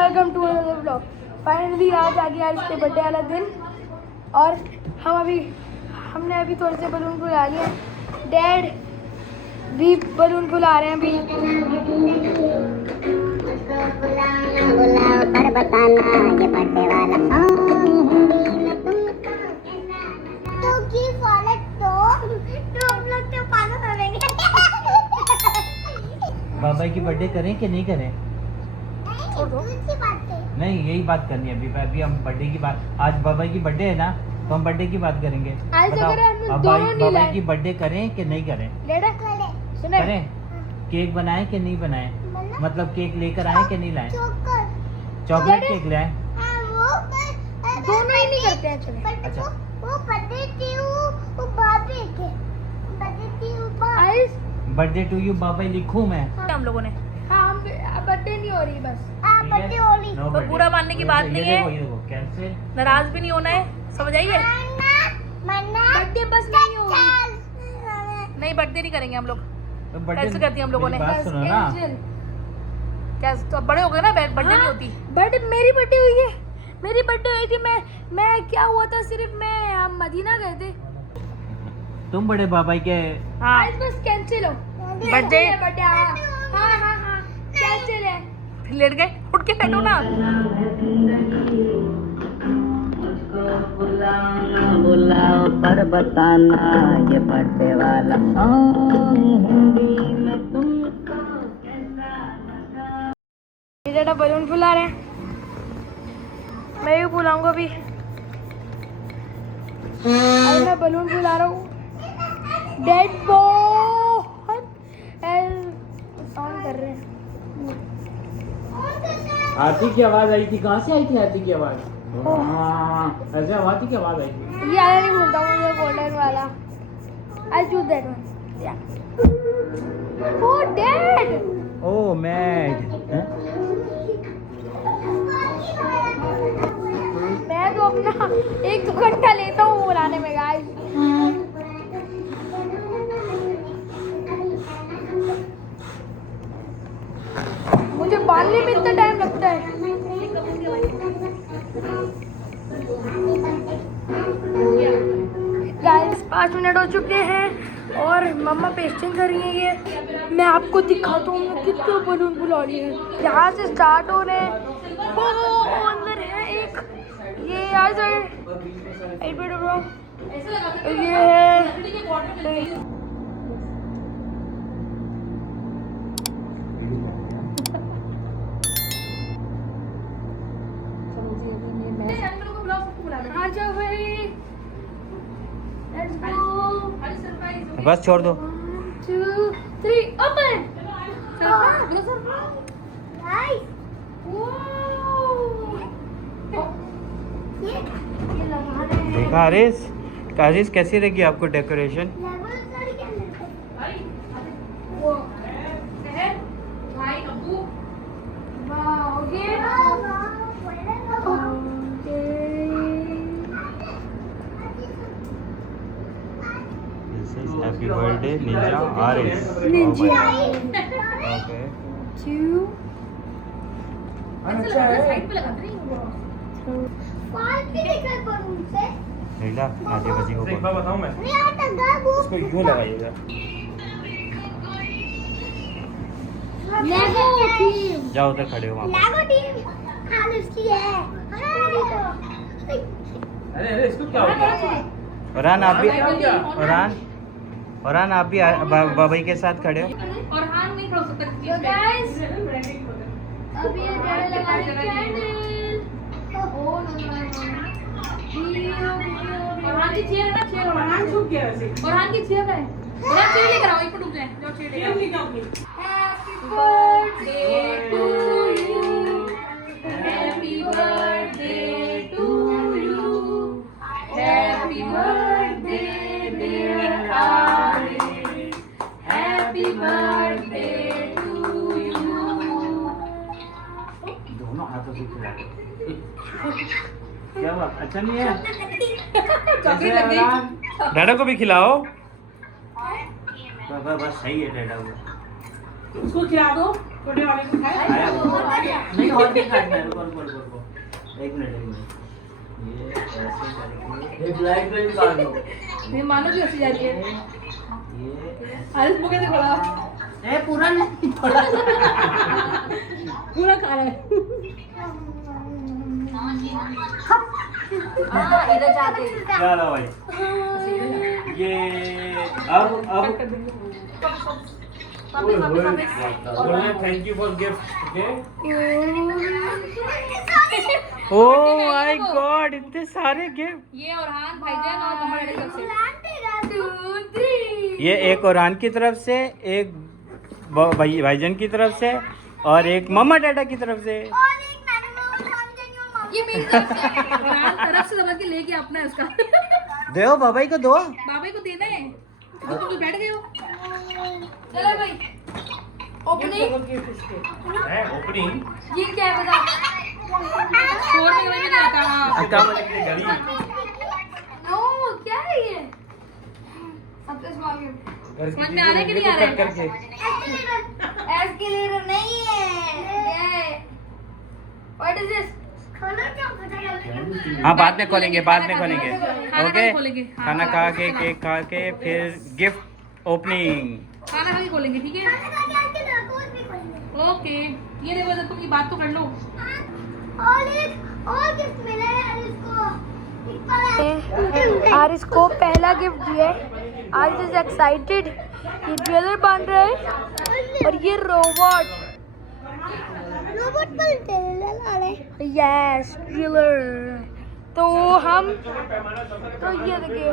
Welcome to another vlog. Finally आज आ गया इसके बर्थडे वाला दिन और हमने अभी थोड़े से बलून फुला लिए हैं। डैड भी बलून फुला रहे हैं अभी। बाबा की बर्थडे करें कि नहीं करें? नहीं, यही बात करनी है अभी हम बर्थडे की बात। आज बाबा की बर्थडे है ना, तो हम बर्थडे की बात करेंगे। बाबा की बर्थडे करें कि नहीं करें? करें। केक बनाए कि नहीं बनाए? मतलब केक लेकर आए कि नहीं लाए? चॉकलेट केक लाए? दोनों ही नहीं करते हैं। चले अच्छा, बर्थडे टू यू बाबा लिखूं मैं? हम लोगों ने हाँ, हम बर्थडे नहीं हो रही बस। तो बुरा मानने की बात नहीं है, कैंसिल। नाराज भी नहीं होना है, समझ आइए। बर्थडे बस नहीं हो रही। नहीं, बर्थडे नहीं करेंगे हम लोग, तो बर्थडे कैंसिल कर दिया हम लोगों ने। बात सुनो ना, क्या तो अब बड़े हो गए ना, बर्थडे नहीं होती। बर्थडे मेरी बर्थडे हुई है, मेरी बर्थडे हुई थी। मैं क्या हुआ था, सिर्फ हम मदीना गए थे। तुम बड़े बाबा के। हाँ, आज बस कैंसिल हो बर्थडे। बर्थडे। हाँ कैंसिल है। फिर लेट गए, उठ के बैठो ना। बुलाओ पर बताना ये बर्थडे वाला बेटा बलून फुला रहे हैं, मैं भी फुलाऊंगा अभी। अभी मैं बलून फुला रहा हूँ। डेड बहुत साउंड कर रहे हैं। हाथी की आवाज आई थी। कहाँ से आई थी हाथी की आवाज? ऐसे हाथी की आवाज आई थी। ये वाला नहीं भूलता हूँ, मुझे गोल्डन वाला। I choose that one. Oh dad, oh mad. मैं तो अपना 1-2 घंटा लेता हूँ बुलाने में गाइस। मुझे बांधने में इतना टाइम लगता है। गाइस 5 मिनट हो चुके हैं और मम्मा पेस्टिंग कर रही है। ये मैं आपको दिखाता हूँ मैं कितना बलून फुला रही है। यहाँ से स्टार्ट हो रहे हैं, वो अंदर है एक, ये आ जाए ये है। आ जाओ भाई, लेट्स गो। बस छोड़ दो। 1 2 3 ओपन। देखा हरीश कैसी लगी आपको decoration? Happy birthday Ninja Harish. Okay. 2 नीला आधे बजे को एक बार बताऊं मैं, इसको यूं लगाइएगा। जाओ उधर खड़े हो वहाँ पर। अरे इसको क्या हो गया? औरान आप भी औरान आप भी बाबा के साथ खड़े हो। और हाथ नहीं खड़ा हो सकता किसी So चीज़ पे। guys, अभी ये जरा लगा रहे कैंडल। और हाथ की चेयर है ना, चेयर और हाथ छूट गया वैसे। और हाथ की चेयर है। और आप चेयर लेकर आओ, एक मिनट रुक जाए, जाओ चेयर लेकर आओ। Happy birthday to you. Happy birthday dear Harish. Happy birthday to you. दोनों हाथों से खिला दो। क्या हुआ? अच्छा नहीं है? चॉकलेट लग गई। डैडा को भी खिलाओ। बस सही है डैडा को। उसको खिला दो। छोटे वाले को खाया आया वो। नहीं और नहीं काटना है, रुको रुको रुको रुको, एक मिनट ये ऐसे करके एक लाइट में काट दो। नहीं मानो भी हंसी जा रही है ये आरिस मुझे से बड़ा ए पूरा नहीं थोड़ा पूरा खा रहा है इधर जाते चलो भाई ये अब thank you for gift okay oh my God इतने सारे गिफ्ट। ये औरहान भाईजान और मम्मा डैडी की तरफ से ये एक औरहान की तरफ से, एक भाईजान की तरफ से और एक मम्मा डैडा की तरफ से। ये मेरी तरफ से औरहान तरफ से समझ के ले गया अपना इसका दो बाबाई को दो। बाबा को देना है तो तुम बैठ गए हो चलो भाई ओपनिंग ओपनिंग ये क्या है बता शोर में नहीं आता हाँ घड़ी नो क्या है ये सबसे स्मॉल गिफ्ट समझ में आ रहा है कि नहीं आ रहा है करके एस्केलेटर नहीं है व्हाट इज दिस हाँ बाद में खोलेंगे, बाद में खोलेंगे। खाना ओके खा के खोलेंगे। हाँ, खाना हाँ, खा हाँ, के हाँ। केक खा के फिर गिफ्ट ओपनिंग। खाना खा के खोलेंगे ठीक है ओके ये देखो जब तुम ये बात तो कर लो आरिस को पहला गिफ्ट दिया है। Aaris is excited. ये ज्वेलर बन रहा है और ये रोबोट यस ज्वेलर। तो हम तो ये देखिए